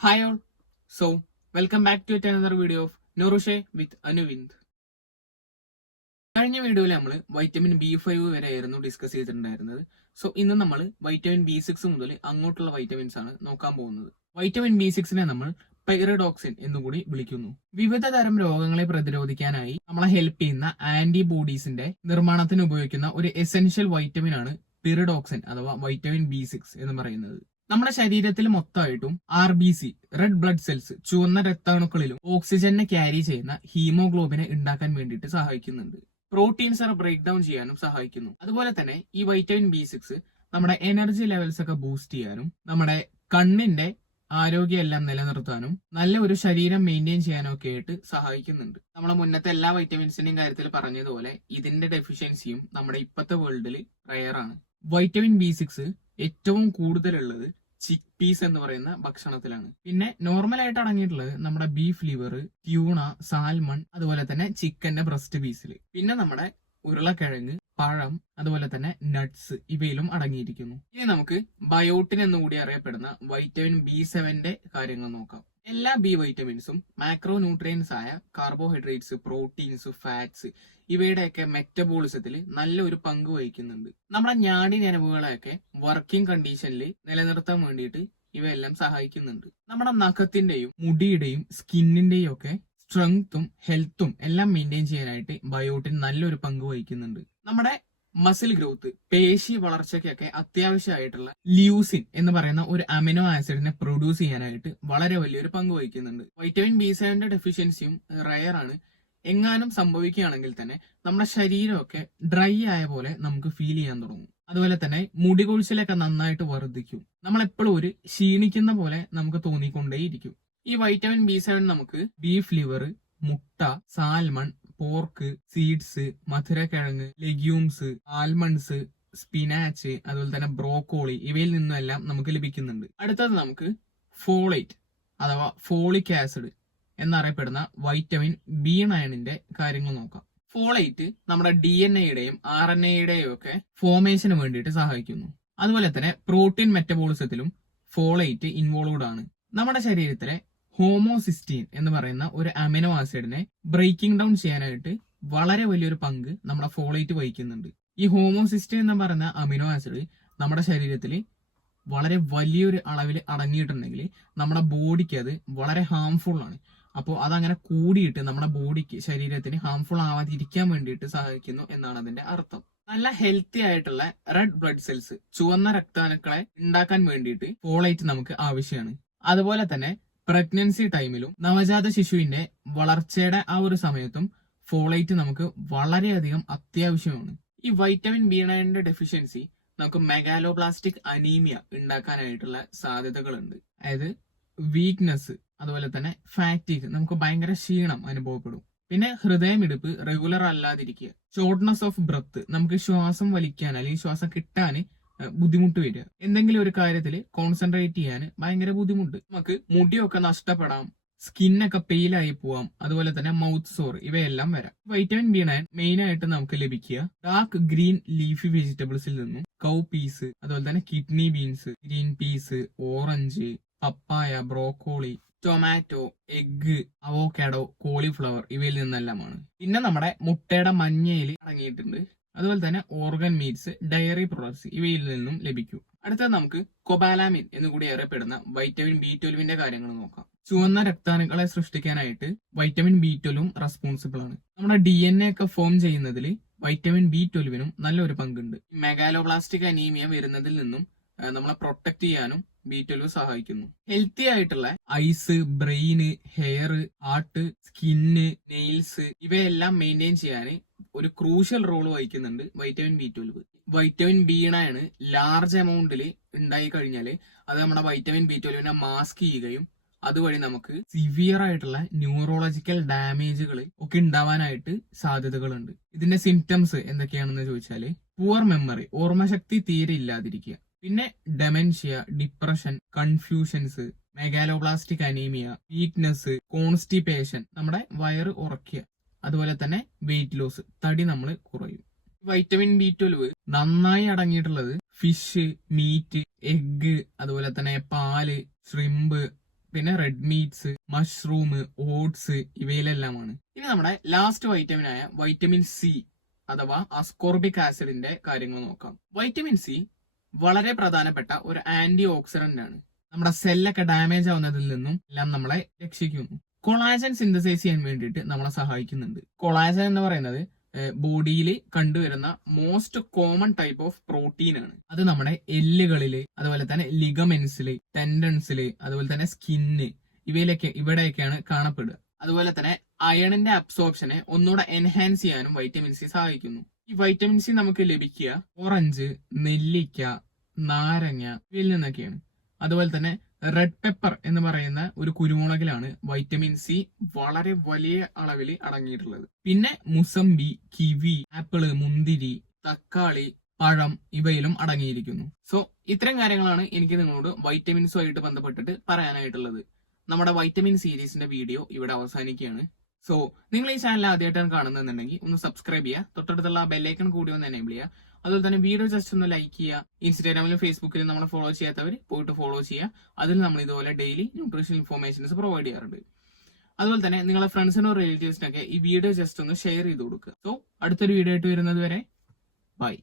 Hi all. So, welcome back to yet another video of Norushe with Anuvind. കഴിഞ്ഞ വീഡിയോയിൽ നമ്മൾ vitamin B5 വരെയായിരുന്നു discuss ചെയ്തിട്ടുണ്ടായിരുന്നത്. So ഇന്ന് നമ്മൾ വൈറ്റമിൻ B6 മുതൽ അങ്ങോട്ടുള്ള വൈറ്റമിൻസ് ആണ് നോക്കാൻ പോകുന്നത്. വൈറ്റമിൻ B6നെ നമ്മൾ പൈറഡോക്സിൻ എന്നുകൂടി വിളിക്കുന്നു. വിവിധ തരം രോഗങ്ങളെ പ്രതിരോധിക്കാനായി നമ്മളെ ഹെൽപ്പ് ചെയ്യുന്ന ആന്റിബോഡീസിന്റെ നിർമ്മാണത്തിന് ഉപയോഗിക്കുന്ന ഒരു എസെൻഷ്യൽ വൈറ്റമിൻ ആണ് പിറിഡോക്സിൻ അഥവാ വൈറ്റമിൻ B6 എന്ന് പറയുന്നത്. നമ്മുടെ ശരീരത്തിൽ മൊത്തമായിട്ടും RBC റെഡ് ബ്ലഡ് സെൽസ് ചുവന്ന രക്താണുക്കളിലും ഓക്സിജനെ ക്യാരി ചെയ്യുന്ന ഹീമോഗ്ലോബിനെ ഉണ്ടാക്കാൻ വേണ്ടിയിട്ട് സഹായിക്കുന്നുണ്ട്. പ്രോട്ടീൻസ് ബ്രേക്ക് ഡൗൺ ചെയ്യാനും സഹായിക്കുന്നു. അതുപോലെ തന്നെ ഈ വൈറ്റമിൻ B6 നമ്മുടെ എനർജി ലെവൽസ് ഒക്കെ ബൂസ്റ്റ് ചെയ്യാനും നമ്മുടെ കണ്ണിന്റെ ആരോഗ്യം എല്ലാം നിലനിർത്താനും നല്ല ഒരു ശരീരം മെയിൻറ്റെയിൻ ചെയ്യാനും ഒക്കെ ആയിട്ട് സഹായിക്കുന്നുണ്ട്. നമ്മളെ മുന്നത്തെ എല്ലാ വൈറ്റമിൻസിന്റെയും കാര്യത്തിൽ പറഞ്ഞതുപോലെ ഇതിന്റെ ഡെഫിഷ്യൻസിയും നമ്മുടെ ഇപ്പോഴത്തെ വേൾഡിൽ റയർ ആണ്. വൈറ്റമിൻ B6 ഏറ്റവും കൂടുതലുള്ളത് ചിക്ക് പീസ് എന്ന് പറയുന്ന ഭക്ഷണത്തിലാണ്. പിന്നെ നോർമൽ ആയിട്ട് അടങ്ങിയിട്ടുള്ളത് നമ്മുടെ ബീഫ് ലിവർ, ട്യൂണ, സാൽമൺ, അതുപോലെ തന്നെ ചിക്കന്റെ ബ്രസ്റ്റ് പീസിൽ, പിന്നെ നമ്മുടെ ഉരുളക്കിഴങ്ങ്, പഴം, അതുപോലെ തന്നെ നട്ട്സ് ഇവയിലും അടങ്ങിയിരിക്കുന്നു. ഇനി നമുക്ക് ബയോട്ടിൻ എന്നുകൂടി അറിയപ്പെടുന്ന വൈറ്റമിൻ B7ന്റെ കാര്യങ്ങൾ നോക്കാം. എല്ലാ ബി വൈറ്റമിൻസും മാക്രോ ന്യൂട്രിയൻസ് ആയ കാർബോഹൈഡ്രേറ്റ്സ്, പ്രോട്ടീൻസ്, ഫാറ്റ്സ് ഇവയുടെയൊക്കെ മെറ്റബോളിസത്തിൽ നല്ലൊരു പങ്ക് വഹിക്കുന്നുണ്ട്. നമ്മുടെ ഞാടി ഞരമ്പുകളെയൊക്കെ വർക്കിംഗ് കണ്ടീഷനിൽ നിലനിർത്താൻ വേണ്ടിയിട്ട് ഇവയെല്ലാം സഹായിക്കുന്നുണ്ട്. നമ്മുടെ നഖത്തിന്റെയും മുടിയുടെയും സ്കിന്നിന്റെയും ഒക്കെ സ്ട്രെങ്ത്തും ഹെൽത്തും എല്ലാം മെയിൻറ്റെയിൻ ചെയ്യാനായിട്ട് ബയോട്ടിൻ നല്ലൊരു പങ്ക് വഹിക്കുന്നുണ്ട്. നമ്മുടെ മസിൽ ഗ്രോത്ത്, പേശി വളർച്ചയ്ക്കൊക്കെ അത്യാവശ്യമായിട്ടുള്ള ല്യൂസിൻ എന്ന് പറയുന്ന ഒരു അമിനോ ആസിഡിനെ പ്രൊഡ്യൂസ് ചെയ്യാനായിട്ട് വളരെ വലിയൊരു പങ്ക് വഹിക്കുന്നുണ്ട്. വൈറ്റമിൻ B7ന്റെ ഡെഫിഷ്യൻസിയും റയർ ആണ്. എങ്ങാനും സംഭവിക്കുകയാണെങ്കിൽ തന്നെ നമ്മുടെ ശരീരമൊക്കെ ഡ്രൈ ആയ പോലെ നമുക്ക് ഫീൽ ചെയ്യാൻ തുടങ്ങും. അതുപോലെ തന്നെ മുടി കൊഴിച്ചിലൊക്കെ നന്നായിട്ട് വർദ്ധിക്കും. നമ്മളെപ്പോഴും ഒരു ക്ഷീണിക്കുന്ന പോലെ നമുക്ക് തോന്നിക്കൊണ്ടേയിരിക്കും. ഈ വൈറ്റമിൻ B7 നമുക്ക് ബീഫ് ലിവർ, മുട്ട, സാൽമൺ, പോർക്ക്, സീഡ്സ്, മധുരക്കിഴങ്ങ്, ലെഗ്യൂംസ്, ആൽമണ്ട്സ്, സ്പിനാച്ച്, അതുപോലെ തന്നെ ബ്രോക്കോളി ഇവയിൽ നിന്നെല്ലാം നമുക്ക് ലഭിക്കുന്നുണ്ട്. അടുത്തത് നമുക്ക് ഫോളേറ്റ് അഥവാ ഫോളിക് ആസിഡ് എന്നറിയപ്പെടുന്ന വൈറ്റമിൻ B9ന്റെ കാര്യങ്ങൾ നോക്കാം. ഫോളേറ്റ് നമ്മുടെ DNA-യുടെയും RNA-യുടെയും ഒക്കെ ഫോർമേഷന് വേണ്ടിയിട്ട് സഹായിക്കുന്നു. അതുപോലെ തന്നെ പ്രോട്ടീൻ മെറ്റബോളിസത്തിലും ഫോളേറ്റ് ഇൻവോൾവ്ഡ് ആണ്. നമ്മുടെ ശരീരത്തിലെ ഹോമോസിസ്റ്റീൻ എന്ന് പറയുന്ന ഒരു അമിനോ ആസിഡിനെ ബ്രേക്കിംഗ് ഡൗൺ ചെയ്യാനായിട്ട് വളരെ വലിയൊരു പങ്ക് നമ്മുടെ ഫോളേറ്റ് വഹിക്കുന്നുണ്ട്. ഈ ഹോമോസിസ്റ്റീൻ എന്ന് പറയുന്ന അമിനോ ആസിഡ് നമ്മുടെ ശരീരത്തിൽ വളരെ വലിയൊരു അളവിൽ അടങ്ങിയിട്ടുണ്ടെങ്കിൽ നമ്മുടെ ബോഡിക്ക് അത് വളരെ ഹാംഫുൾ ആണ്. അപ്പോൾ അതങ്ങനെ കൂടിയിട്ട് നമ്മുടെ ബോഡിക്ക് ശരീരത്തിന് ഹാംഫുൾ ആവാതിരിക്കാൻ വേണ്ടിയിട്ട് സഹായിക്കുന്നു എന്നാണ് അതിന്റെ അർത്ഥം. നല്ല ഹെൽത്തി ആയിട്ടുള്ള റെഡ് ബ്ലഡ് സെൽസ് ചുവന്ന രക്താണുക്കളെ ഉണ്ടാക്കാൻ വേണ്ടിയിട്ട് ഫോളേറ്റ് നമുക്ക് ആവശ്യമാണ്. അതുപോലെ തന്നെ പ്രഗ്നൻസി ടൈമിലും നവജാത ശിശുവിന്റെ വളർച്ചയുടെ ആ ഒരു സമയത്തും ഫോളേറ്റ് നമുക്ക് വളരെയധികം അത്യാവശ്യമാണ്. ഈ വൈറ്റമിൻ B9ന്റെ ഡെഫിഷ്യൻസി നമുക്ക് മെഗാലോബ്ലാസ്റ്റിക് അനീമിയ ഉണ്ടാക്കാനായിട്ടുള്ള സാധ്യതകളുണ്ട്. അതായത് വീക്ക്നെസ്, അതുപോലെ തന്നെ ഫാറ്റീഗ്, നമുക്ക് ഭയങ്കര ക്ഷീണം അനുഭവപ്പെടും. പിന്നെ ഹൃദയമിടിപ്പ് റെഗുലർ അല്ലാതിരിക്കുക, ഷോർട്ട്നെസ് ഓഫ് ബ്രത്ത്, നമുക്ക് ശ്വാസം വലിക്കാൻ അല്ലെങ്കിൽ ശ്വാസം കിട്ടാൻ ബുദ്ധിമുട്ട് വരിക, എന്തെങ്കിലും ഒരു കാര്യത്തിൽ കോൺസെൻട്രേറ്റ് ചെയ്യാൻ ഭയങ്കര ബുദ്ധിമുട്ട്, നമുക്ക് മുടിയൊക്കെ നഷ്ടപ്പെടാം, സ്കിന്നൊക്കെ പെയിലായി പോവാം, അതുപോലെ തന്നെ മൗത്ത് സോർ ഇവയെല്ലാം വരാം. വൈറ്റമിൻ B9 മെയിൻ ആയിട്ട് നമുക്ക് ലഭിക്കുക ഡാർക്ക് ഗ്രീൻ ലീഫി വെജിറ്റബിൾസിൽ നിന്നും കൗ പീസ്, അതുപോലെ തന്നെ kidney beans, green peas, orange, papaya, broccoli, tomato, egg, avocado, cauliflower ഇവയിൽ നിന്നെല്ലാമാണ്. പിന്നെ നമ്മുടെ മുട്ടയുടെ മഞ്ഞയിൽ അടങ്ങിയിട്ടുണ്ട്. അതുപോലെ തന്നെ ഓർഗൻ മീറ്റ്സ്, ഡയറി പ്രൊഡക്ട്സ് ഇവയിൽ നിന്നും ലഭിക്കും. അടുത്തത് നമുക്ക് കൊബാലാമിൻ എന്നുകൂടി അറിയപ്പെടുന്ന വൈറ്റമിൻ B12ന്റെ കാര്യങ്ങൾ നോക്കാം. ചുവന്ന രക്താണുക്കളെ സൃഷ്ടിക്കാനായിട്ട് വൈറ്റമിൻ B12 റെസ്പോൺസിബിൾ ആണ്. നമ്മുടെ DNA ഒക്കെ ഫോം ചെയ്യുന്നതിൽ വൈറ്റമിൻ B12നും നല്ലൊരു പങ്കുണ്ട്. മെഗാലോബ്ലാസ്റ്റിക് അനീമിയ വരുന്നതിൽ നിന്നും നമ്മളെ പ്രൊട്ടക്ട് ചെയ്യാനും B12 സഹായിക്കുന്നു. ഹെൽത്തി ആയിട്ടുള്ള eyes, brain, hair, heart, skin, nails ഇവയെല്ലാം മെയിൻറ്റെയിൻ ചെയ്യാൻ ഒരു ക്രൂഷ്യൽ റോൾ വഹിക്കുന്നുണ്ട് vitamin B12. Vitamin B9 large എമൗണ്ടിൽ ഉണ്ടായി കഴിഞ്ഞാൽ അത് നമ്മുടെ വൈറ്റമിൻ B12നെ മാസ്ക് ചെയ്യുകയും അതുവഴി നമുക്ക് സിവിയർ ആയിട്ടുള്ള ന്യൂറോളജിക്കൽ ഡാമേജുകൾ ഒക്കെ ഉണ്ടാവാനായിട്ട് സാധ്യതകളുണ്ട്. ഇതിന്റെ സിംറ്റംസ് എന്തൊക്കെയാണെന്ന് ചോദിച്ചാല് പുവർ മെമ്മറി, ഓർമ്മശക്തി തീരെ ഇല്ലാതിരിക്കുക, പിന്നെ dementia, depression, confusions, megaloblastic anaemia, weakness, constipation, നമ്മുടെ വയറ് ഉറക്കുക, അതുപോലെ തന്നെ വെയിറ്റ് ലോസ്, തടി നമ്മൾ കുറയും. വൈറ്റമിൻ B12 നന്നായി അടങ്ങിയിട്ടുള്ളത് ഫിഷ്, മീറ്റ്, എഗ്, അതുപോലെ തന്നെ പാല്, ഷ്രിമ്പ്, പിന്നെ റെഡ് മീറ്റ്സ്, മഷ്റൂം, ഓട്സ് ഇവയിലെല്ലാമാണ്. ഇനി നമ്മുടെ ലാസ്റ്റ് വൈറ്റമിനായ വൈറ്റമിൻ സി അഥവാ അസ്കോർബിക് ആസിഡിന്റെ കാര്യങ്ങൾ നോക്കാം. വൈറ്റമിൻ സി വളരെ പ്രധാനപ്പെട്ട ഒരു ആന്റി ഓക്സിഡന്റ് ആണ്. നമ്മുടെ സെല്ലൊക്കെ ഡാമേജ് ആവുന്നതിൽ നിന്നും എല്ലാം നമ്മളെ രക്ഷിക്കുന്നു. കൊളാജൻ സിന്തസൈസ് ചെയ്യാൻ വേണ്ടിയിട്ട് നമ്മളെ സഹായിക്കുന്നുണ്ട്. കൊളാജൻ എന്ന് പറയുന്നത് ബോഡിയിൽ കണ്ടുവരുന്ന most common type of protein ആണ്. അത് നമ്മുടെ എല്ലുകളില്, അതുപോലെ തന്നെ ലിഗമെന്റ്സില്, ടെൻഡൻസില്, അതുപോലെ തന്നെ സ്കിന്ന് ഇവിടെയൊക്കെയാണ് കാണപ്പെടുക. അതുപോലെ തന്നെ അയണിന്റെ അബ്സോർപ്ഷനെ ഒന്നുകൂടെ എൻഹാൻസ് ചെയ്യാനും വൈറ്റമിൻ സി സഹായിക്കുന്നു. ഈ വൈറ്റമിൻ സി നമുക്ക് ലഭിക്കുക ഓറഞ്ച്, നെല്ലിക്ക, നാരങ്ങ ഇവയിൽ നിന്നൊക്കെയാണ്. അതുപോലെ തന്നെ റെഡ് പെപ്പർ എന്ന് പറയുന്ന ഒരു കുരുമുളകിലാണ് വൈറ്റമിൻ സി വളരെ വലിയ അളവിൽ അടങ്ങിയിട്ടുള്ളത്. പിന്നെ മുസമ്പി, കിവി, ആപ്പിള്, മുന്തിരി, തക്കാളി, പഴം ഇവയിലും അടങ്ങിയിരിക്കുന്നു. സോ ഇത്തരം കാര്യങ്ങളാണ് എനിക്ക് നിങ്ങളോട് വൈറ്റമിൻസുമായിട്ട് ബന്ധപ്പെട്ടിട്ട് പറയാനായിട്ടുള്ളത്. നമ്മുടെ വൈറ്റമിൻ സീരീസിന്റെ വീഡിയോ ഇവിടെ അവസാനിക്കുകയാണ്. സോ നിങ്ങൾ ഈ ചാനൽ ആദ്യമായിട്ടാണ് കാണുന്നുണ്ടെങ്കിൽ ഒന്ന് സബ്സ്ക്രൈബ് ചെയ്യുക, തൊട്ടടുത്തുള്ള ബെല്ലൈക്കൺ കൂടി ഒന്ന് എനേബിൾ ചെയ്യുക. അതുപോലെ തന്നെ വീഡിയോ ജസ്റ്റ് ഒന്ന് ലൈക്ക് ചെയ്യുക. ഇൻസ്റ്റാഗ്രാമിലും ഫേസ്ബുക്കിലും നമ്മളെ ഫോളോ ചെയ്യാത്തവർ പോയിട്ട് ഫോളോ ചെയ്യുക. അതിൽ നമ്മൾ ഇതുപോലെ ഡെയിലി ന്യൂട്രീഷൻ ഇൻഫോർമേഷൻസ് പ്രൊവൈഡ് ചെയ്യാറുണ്ട്. അതുപോലെ തന്നെ നിങ്ങളെ ഫ്രണ്ട്സിനോ റിലേറ്റീവ്സിനൊക്കെ ഈ വീഡിയോ ജസ്റ്റ് ഒന്ന് ഷെയർ ചെയ്ത് കൊടുക്കുക. സോ അടുത്തൊരു വീഡിയോ ആയിട്ട് വരുന്നത് വരെ ബൈ.